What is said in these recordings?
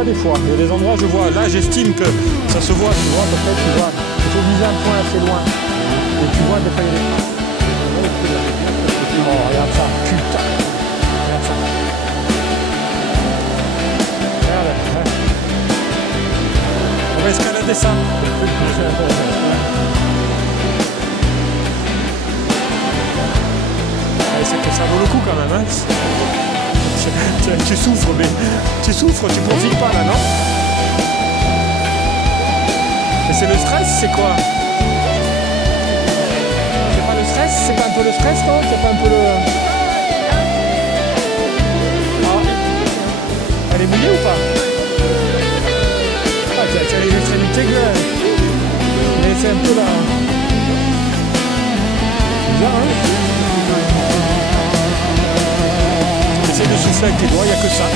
pas des fois. Il y a des endroits, je vois. Là, j'estime que ça se voit. Tu vois, peut-être, tu vois. Il faut viser un point assez loin. Et tu vois, des fois, il y a des traces. Oh, regarde ça. Putain. Regarde ça. Regarde. Ouais. On va escalader ça. Ça vaut le coup quand même, hein. Tu souffres, mais tu profites pas là, non? Mais c'est le stress, c'est quoi? C'est pas le stress? C'est pas un peu le stress, non? C'est pas un peu le... Ah. Elle est mouillée ou pas? Ah, tu as les extrémités gleuves. Mais c'est un peu là... Bizarre, hein? Essaye de souffler avec tes doigts, il n'y a que ça.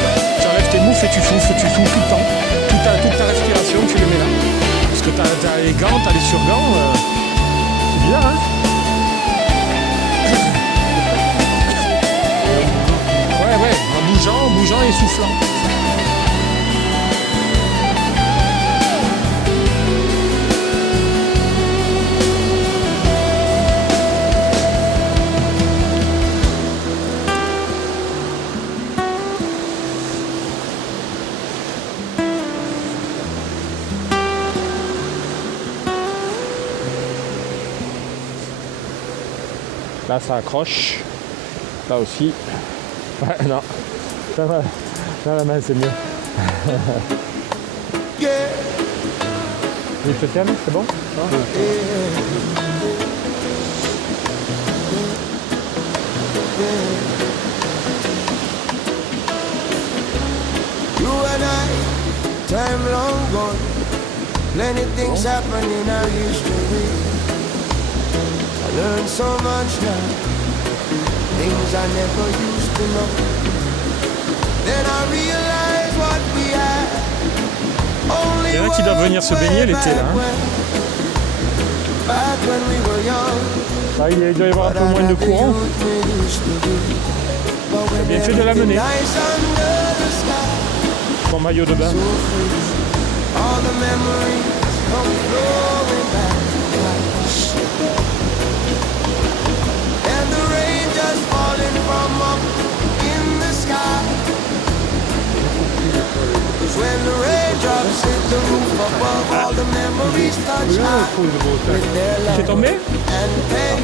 Tu enlèves tes moufles et tu souffles tout le temps. Toute ta respiration, tu les mets là. Parce que tu as les gants, tu as les surgants. C'est bizarre, hein? Ouais, en bougeant et soufflant. Là ça accroche, là aussi. Ouais, non, ça va. Là la main c'est mieux. Il se tienne, c'est bon? You and I, time long gone. Plenty things happen in our history. I learned so much now, things I never used to know. Then I realized what we had. Il y en a qui doivent venir se baigner l'été là. Hein. Là, il doit y avoir un peu moins de courant. C'est bien fait de l'amener. Mon maillot de bain. When the raindrops hit the roof above, all the memories touch T'es tombé? and pain.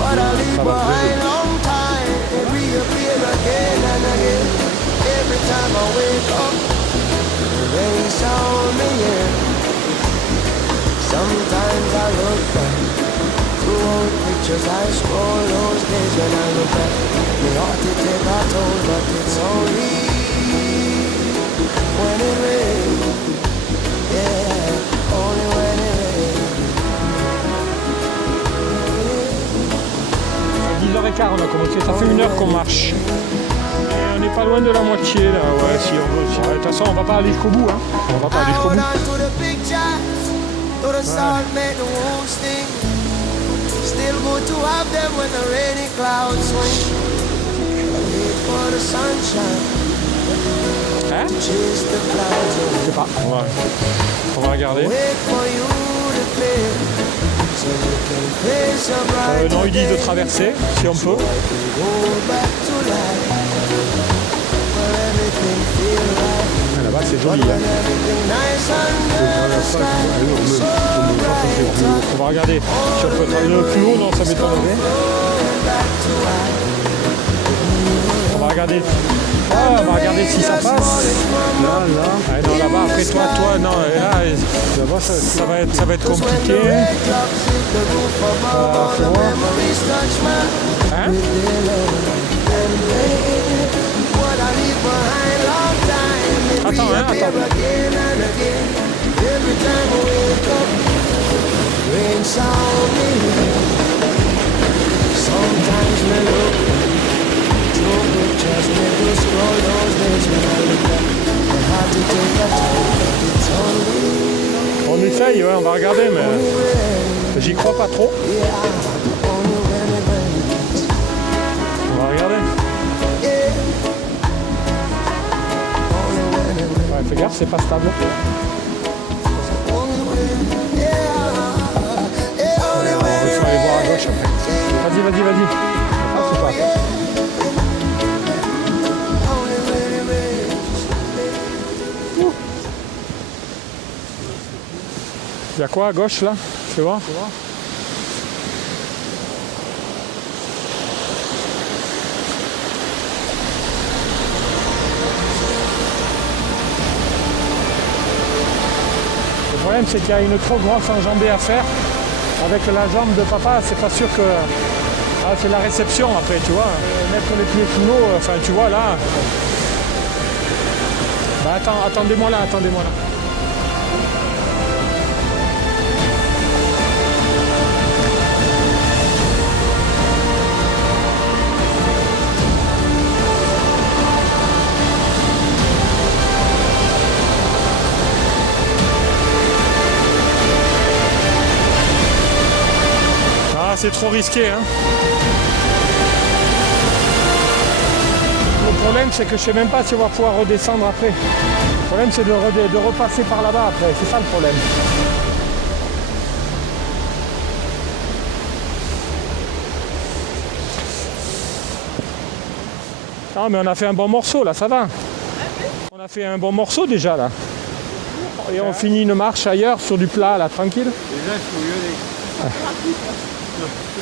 What I leave behind long time, it reappear again and again. Every time I wake up, the rain sound me in. Sometimes I look back through old pictures, I scroll those days when I look back. My heart it take a toll, but it's only when it rains, yeah, only when it rains. À 10h15 on a commencé, ça fait 1 heure qu'on marche. Et on n'est pas loin de la moitié là, ouais, si on veut. De toute façon on va pas aller jusqu'au bout, hein. On va pas aller jusqu'au bout. Still good to have them when the rainy clouds swing. Wait for the sunshine. Hein? Je sais pas, on va regarder. Non, ils disent de traverser, si on peut. Là-bas, c'est joli. Hein. On va regarder si on peut être le plus haut, non, ça m'étonnerait. On va regarder. Ah, on va regarder si ça passe. Là. Ah, non, là-bas, après toi, non, là, ça va être compliqué. Hein? Attends. On essaye, ouais, on va regarder, mais j'y crois pas trop. On va regarder. Ouais, Fais gaffe, c'est pas stable. Il faut aller voir à gauche après. Vas-y. Ah, c'est pas. Il y a quoi à gauche là? Fais voir. Le problème c'est qu'il y a une trop grosse enjambée à faire. Avec la jambe de papa, c'est pas sûr que... Ah, c'est la réception après, tu vois. Mettre les pieds sous l'eau, enfin tu vois là. Bah attendez-moi là. Ah, c'est trop risqué, hein. Le problème, c'est que je sais même pas si on va pouvoir redescendre après. Le problème, c'est de repasser par là-bas après. C'est ça le problème. Ah, mais on a fait un bon morceau, là, ça va. On a fait un bon morceau déjà, là. Et on finit une marche ailleurs, sur du plat, là, tranquille. Déjà, il faut y aller.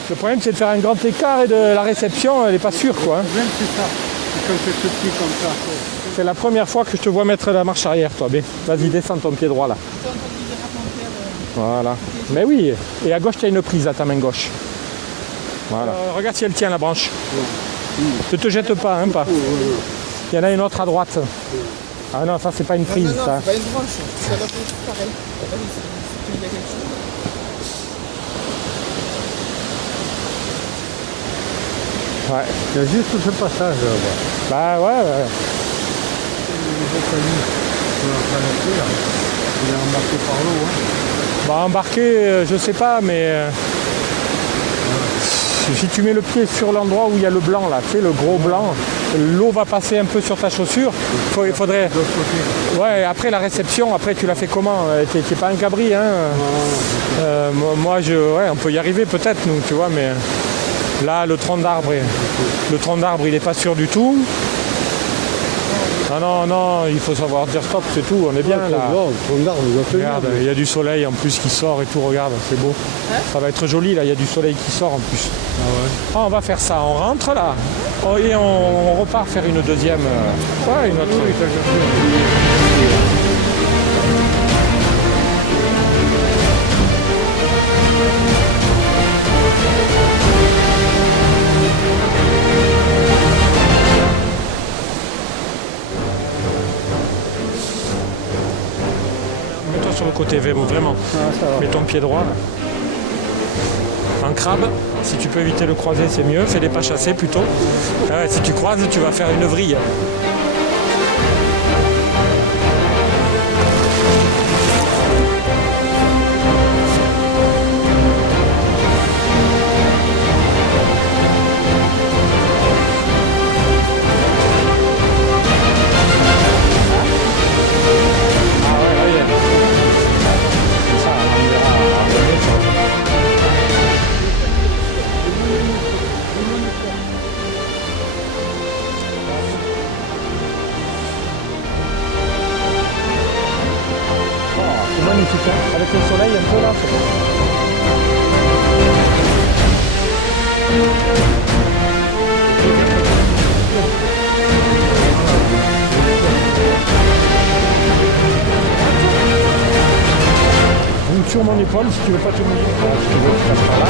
Le problème, c'est de faire un grand écart et de la réception, elle n'est pas sûre, quoi. Le problème, c'est ça. C'est quand c'est tout petit comme ça. C'est la première fois que je te vois mettre la marche arrière, toi, B. Vas-y, descends ton pied droit, là. Voilà. Mais oui, et à gauche, tu as une prise à ta main gauche. Voilà. Regarde si elle tient la branche. Ne te jette pas, hein, pas. Il y en a une autre à droite. Ah non, ça, c'est pas une prise, Non, ça. c'est pas une branche. Ça doit être pareil. Il y a quelque chose. Ouais. Il y a juste ce passage là-bas. Bah ouais. Les Italiens sont en train de faire. Il est embarqué par l'eau. Hein. Bah embarquer, je sais pas, mais... Si tu mets le pied sur l'endroit où il y a le blanc, là, tu sais, le gros blanc, l'eau va passer un peu sur ta chaussure. Il faudrait... De l'autre côté. Ouais, après la réception, après tu l'as fait comment? T'es pas un cabri, hein? Moi, ouais, on peut y arriver peut-être, nous, tu vois, mais... Là, le tronc d'arbre, il n'est pas sûr du tout. Non, il faut savoir dire stop, c'est tout, on est bien là. Regarde, il y a du soleil en plus qui sort et tout, regarde, c'est beau. Ça va être joli là, il y a du soleil qui sort en plus. Ah, on va faire ça, on rentre là et on repart faire une deuxième. Ouais, une autre. Mets-toi sur le côté vélo, vraiment. Mets ton pied droit. Là. En crabe, si tu peux éviter le croiser, c'est mieux. Fais des pas chassés plutôt. Si tu croises, tu vas faire une vrille. Magnifique, hein. Avec le soleil un peu là. Sur mon épaule, si tu veux pas te mouiller. Si tu veux, tu passes par là.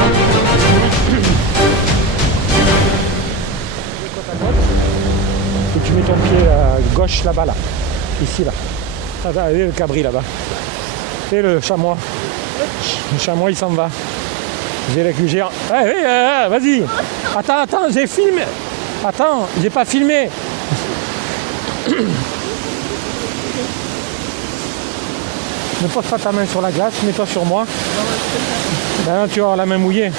Et tu mets ton pied à gauche là-bas, là. Ici, là. Ah, et le cabri là-bas. Et le chamois. Le chamois, il s'en va. J'ai les géant. Vas-y. Attends, j'ai filmé. Attends, j'ai pas filmé. Ne pose pas ta main sur la glace, mets-toi sur moi. Ben, tu vas avoir la main mouillée.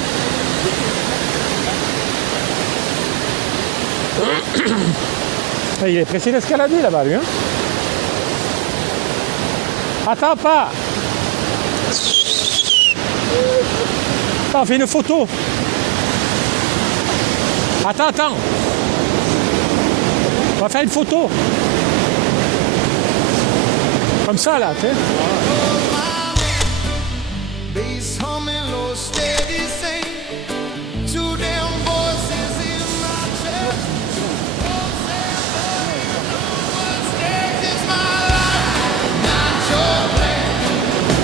Il est pressé d'escalader là-bas, lui. Hein. Attends, pas. Attends, fais une photo. Attends. On va faire une photo. Comme ça, là, tu sais. Bass humming low, steady sing. Two damn voices in my chest. It's my life, not your plan.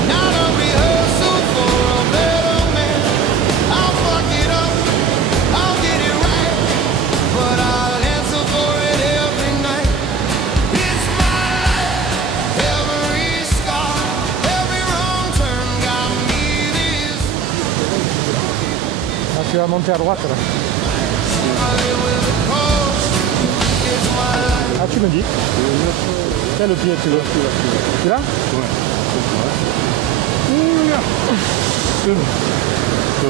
Not a rehearsal for a better man. I'll fuck it up, I'll get it right, but I'll answer for it every night. It's my life, every scar, every wrong turn got me this. Ah, tu vas monter à droite, là. I live with a cause. It's my life. Ah, tu me dis. Quel pied tu veux? Tu là?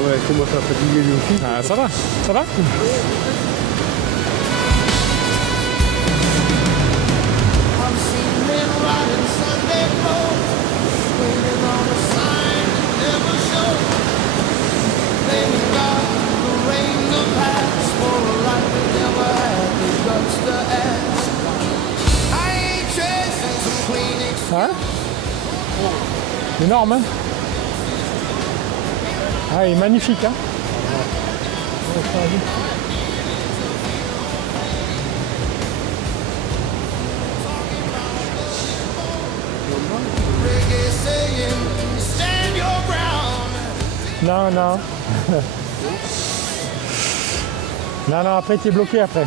Ouais, comment ça fatiguer lui aussi? Ah, ça va. I've seen men riding Sunday clothes, waiting on a sign that never shows. Thank God the rain to pass for a life that never had the guts to ask. I ain't chasing some Kleenex. Hein? Énorme, hein? Ah, il est magnifique, hein? Reggae saying, stand your ground. Non. Non, après t'es bloqué après.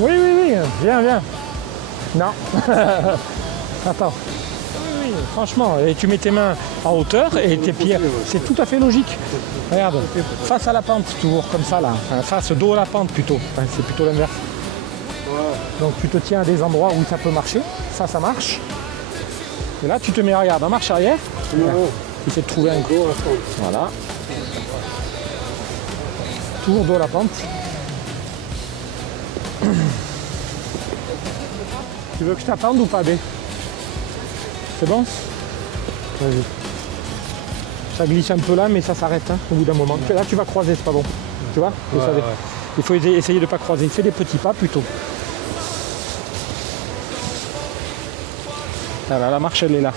Oui, viens. Non. Attends. Oui, franchement, et tu mets tes mains en hauteur et tes pieds, c'est tout à fait logique. Regarde, face à la pente, toujours comme ça là. Enfin, face dos à la pente plutôt. Enfin, c'est plutôt l'inverse. Donc tu te tiens à des endroits où ça peut marcher. Ça marche. Et là, tu te mets, regarde, en marche arrière. Tu fais trouver un coup. Voilà. Toujours dos à la pente. Tu veux que je t'attende ou pas, B? C'est bon? Vas-y. Ça glisse un peu là, mais ça s'arrête hein, au bout d'un moment. Là, tu vas croiser, c'est pas bon. Tu vois? Vous savez. Il faut essayer de ne pas croiser. Fais des petits pas plutôt. Voilà, la marche, elle est là.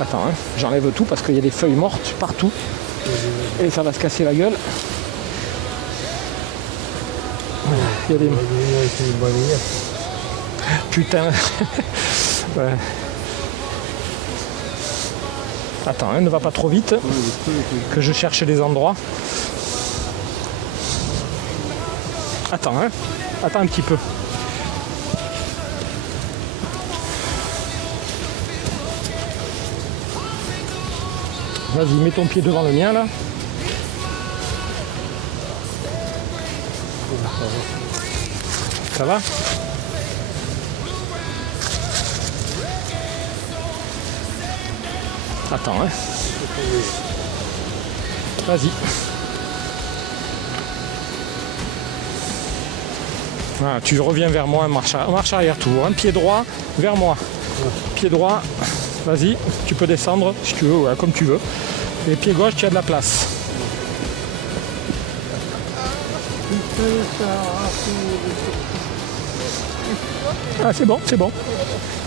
Attends, hein, j'enlève tout parce qu'il y a des feuilles mortes partout. Et ça va se casser la gueule. Il y a des... Putain. Ouais. Attends, hein, ne va pas trop vite. Que je cherche des endroits. Attends, hein. Attends un petit peu. Vas-y, mets ton pied devant le mien là. Ça va? Attends, hein. Vas-y. Voilà, tu reviens vers moi, marche arrière toujours. Un pied droit vers moi. Pied droit, vas-y, tu peux descendre si tu veux, ouais, comme tu veux. Et pied gauche, tu as de la place. Ah, c'est bon, c'est bon.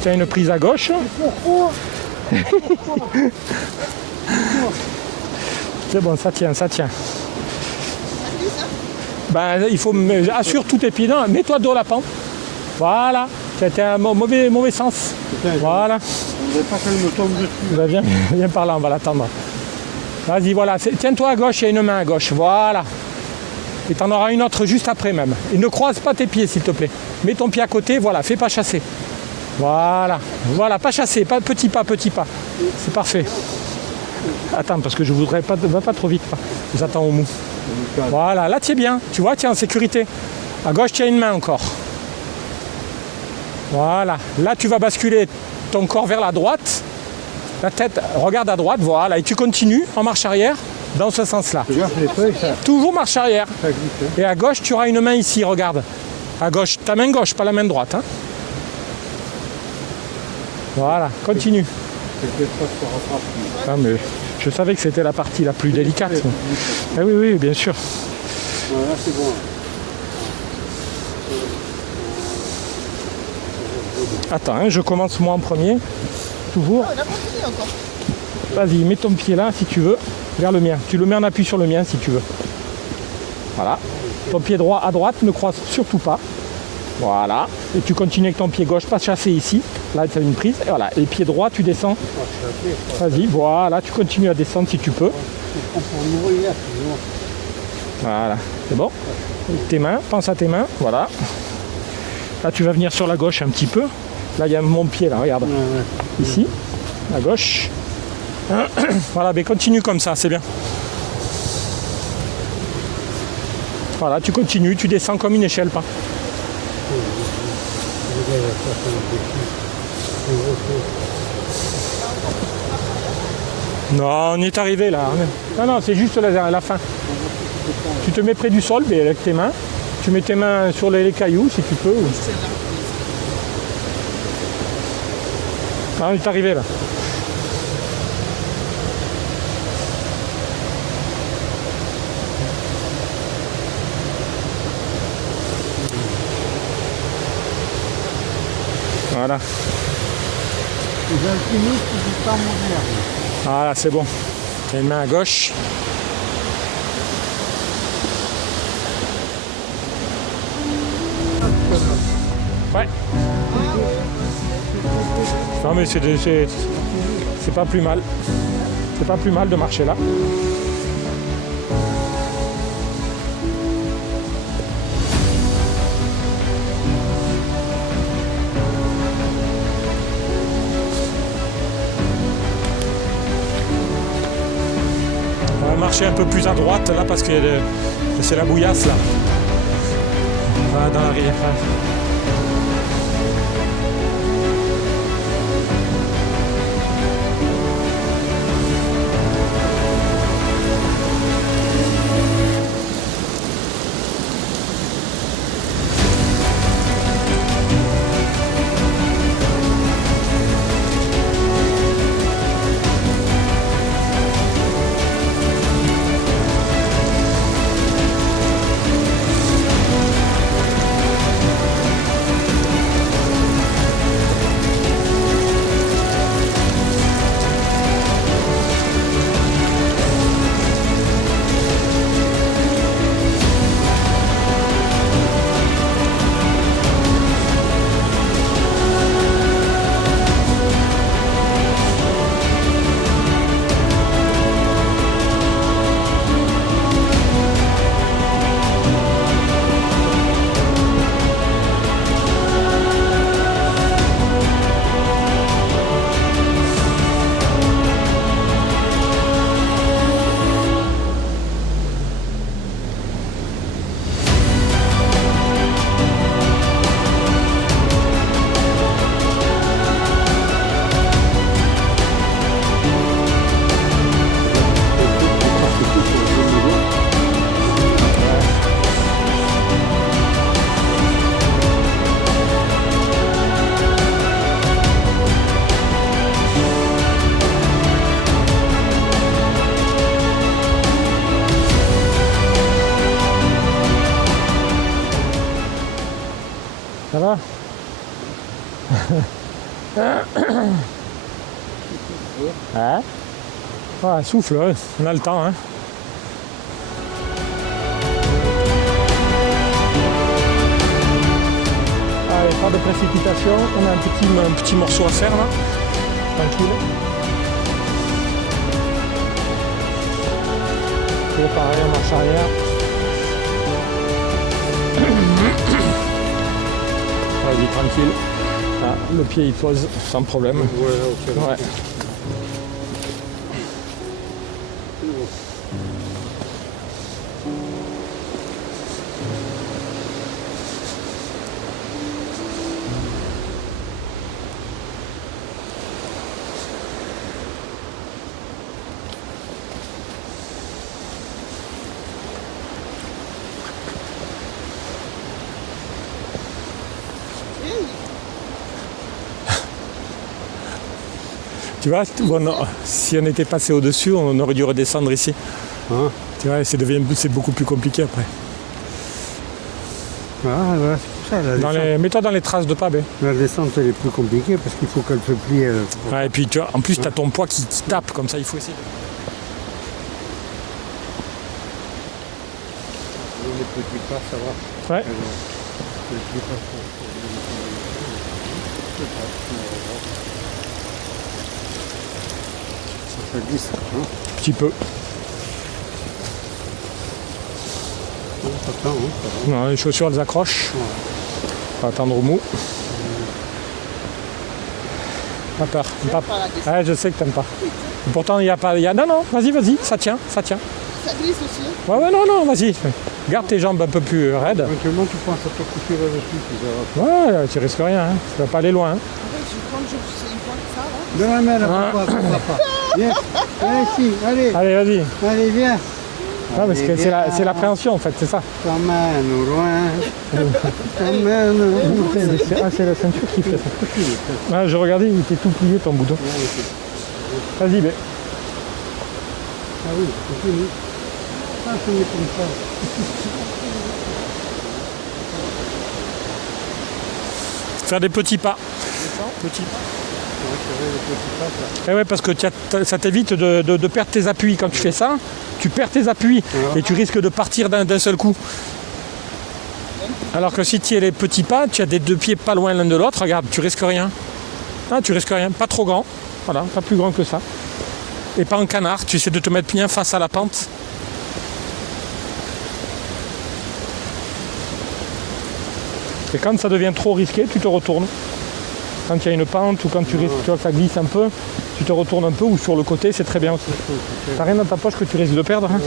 Tu as une prise à gauche. C'est bon, ça tient, ça tient. Ben, il faut assure tous tes pieds. Non, mets-toi dos à la pente. Voilà. C'était un mauvais sens. Voilà. Je ne pas qu'elle me tombe dessus. Viens par là, on va l'attendre. Vas-y, voilà. Tiens-toi à gauche, il y a une main à gauche. Voilà. Et tu en auras une autre juste après même. Et ne croise pas tes pieds, s'il te plaît. Mets ton pied à côté, voilà. Fais pas chasser. Voilà. Voilà, pas chasser. Pas petit pas, petit pas. C'est parfait. Attends, parce que je voudrais pas... Va pas trop vite. J'attends au mou. Voilà, là tu es bien. Tu vois, tu es en sécurité. À gauche, tu as une main encore. Voilà. Là, tu vas basculer ton corps vers la droite. La tête, regarde à droite, voilà. Et tu continues en marche arrière dans ce sens-là. Toujours marche arrière. Et à gauche, tu auras une main ici, regarde. À gauche, ta main gauche, pas la main droite. Hein. Voilà, continue. C'est peut-être pas se rattrape. Ah, mais je savais que c'était la partie la plus délicate. Ah oui, oui, bien sûr. Voilà, c'est bon. Attends, hein, je commence moi en premier. Toujours. Ah, on a pas fini encore. Vas-y, mets ton pied là si tu veux, vers le mien. Tu le mets en appui sur le mien si tu veux. Voilà. Ton pied droit à droite, ne croise surtout pas. Voilà. Et tu continues avec ton pied gauche, pas chasser ici. Là, tu as une prise. Et voilà. Et pied droit, tu descends. Vas-y, voilà. Tu continues à descendre si tu peux. Voilà. C'est bon. Avec tes mains, pense à tes mains. Voilà. Là, tu vas venir sur la gauche un petit peu. Là, il y a mon pied, là, regarde. Ici, à gauche. Voilà, mais continue comme ça, c'est bien. Voilà, tu continues, tu descends comme une échelle, pas. Non, on y est arrivé là. Non, non, c'est juste la fin. Tu te mets près du sol, mais avec tes mains. Tu mets tes mains sur les cailloux si tu peux. Ah, on est arrivé là. Voilà. Les alpinistes du temps moderne. Voilà, c'est bon. Tu as une main à gauche. Ouais. Non mais c'est pas plus mal. C'est pas plus mal de marcher là. On va marcher un peu plus à droite là parce que c'est la bouillasse là. Voilà, dans la rivière. Ça va? Hein? Ouais, souffle, ouais. On a le temps. Hein. Allez, pas de précipitation. On a un petit morceau à faire là. Tranquille. Toujours pareil, on marche arrière. Vas-y, tranquille. Ah, le pied il pose sans problème. Ouais. Tu vois, si on était passé au-dessus, on aurait dû redescendre ici. Hein? Tu vois, c'est beaucoup plus compliqué après. Ah, ouais, c'est pour ça, Mets-toi dans les traces de pas, ben. la descente elle est plus compliquée parce qu'il faut qu'elle se plie. Ouais, et puis tu vois, en plus, tu as ton poids qui tape, comme ça, il faut essayer. Les petits pas, ça va. Ouais. Les petits pas, ça glisse, hein? Un petit peu. Attends, hein, ça va. Non, les chaussures, elles accrochent. On va attendre au mou. Pas peur. Ouais, je sais que t'aimes pas. Pourtant, il n'y a pas... Non, vas-y, ça tient. Ça glisse aussi. Ouais, non, vas-y. Garde tes jambes un peu plus raides. Éventuellement, tu penses à te coucher dessus, tu verras. Ouais, tu risques rien, hein. Ça va pas aller loin. Hein. En fait, quand je vois ça, là, Non, mais là, pourquoi pas? Viens, allez, si, allez, Allez, vas-y. allez, viens. Non, parce que c'est l'appréhension, en fait, c'est ça. T'emmène au loin. T'emmène au loin. C'est la ceinture qui fait ça. Ah, je regardais, il était tout plié, ton bouton. Vas-y, ben. Ah oui, c'est fini. Ah, c'est mieux comme ça. Faire des petits pas. Petits pas. Eh ouais, parce que ça t'évite de perdre tes appuis. Quand tu fais ça, tu perds tes appuis et tu risques de partir d'un seul coup. Alors que si tu as les petits pas, tu as des deux pieds pas loin l'un de l'autre, regarde, tu risques rien. Ah, tu risques rien, pas trop grand. Voilà, pas plus grand que ça. Et pas en canard, tu essaies de te mettre bien face à la pente. Et quand ça devient trop risqué, tu te retournes. Quand il y a une pente ou quand tu risques, tu vois que ça glisse un peu, tu te retournes un peu ou sur le côté, c'est très bien aussi. T'as rien dans ta poche que tu risques de perdre, hein?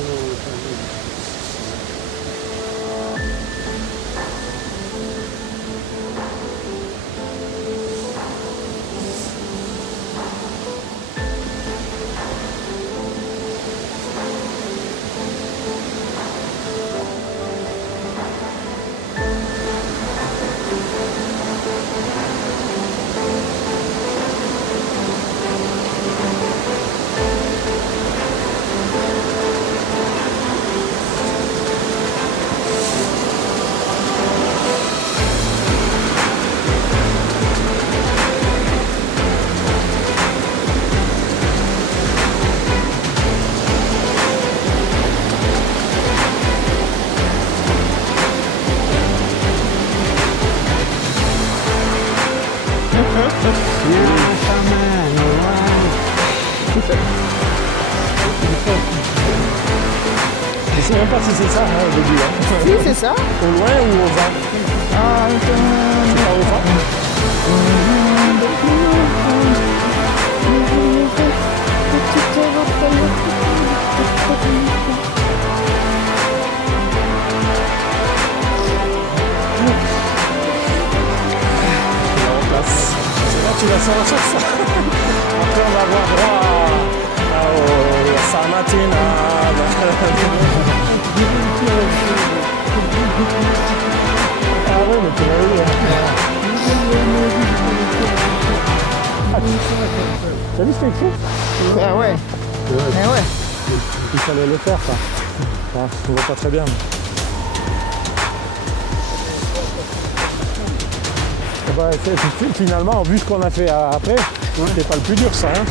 Je sais même pas si c'est ça au début. oui, c'est ça. Au loin ou au vent? Ah, C'est pas au vent. C'est là que tu la sors à chaque fois. Après on va avoir droit à sa matinale. Ah ouais, mais tu l'as eu. T'as vu ce qu'il faut? Ah ouais. Ah ouais. Il fallait le faire ça. Ah, on voit pas très bien. Bah, finalement, vu ce qu'on a fait après, c'est pas le plus dur ça. Hein.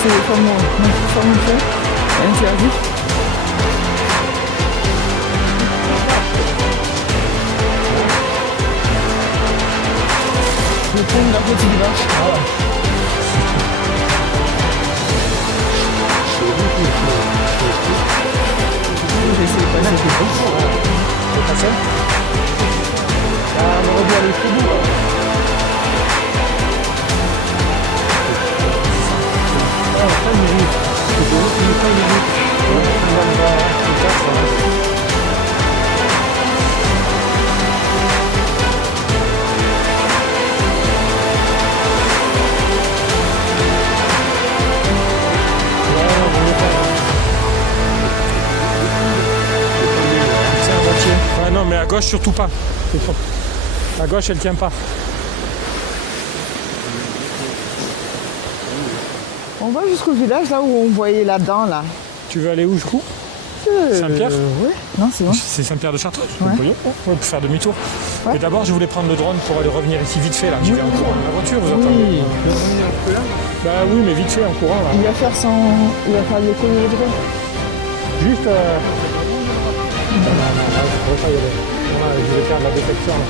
C'est comment on fait? Tu as vu? Je tourne la petite vache. J'ai essayé de passer le coup. C'est pas seul. On revient aller jusqu'au bout. Après, il dit, c'est pour eux qui nous font une minute. C'est un boîtier. Ouais, non, mais à gauche, surtout pas. C'est fort. À gauche, elle tient pas. On va jusqu'au village là où on voyait la dent là. Tu veux aller où, jusqu'où? Saint-Pierre? Ouais. Non, c'est bon. C'est Saint-Pierre de Chartreux. Ouais. On peut faire demi-tour. Ouais. Mais d'abord, je voulais prendre le drone pour aller revenir ici vite fait. Là. J'y vais en courant. La voiture, vous entendez? Bah oui, mais vite fait en courant. Là. Il va faire le collier de droit. Juste. Non, je pourrais pas y aller. Je vais faire de la détection. Là.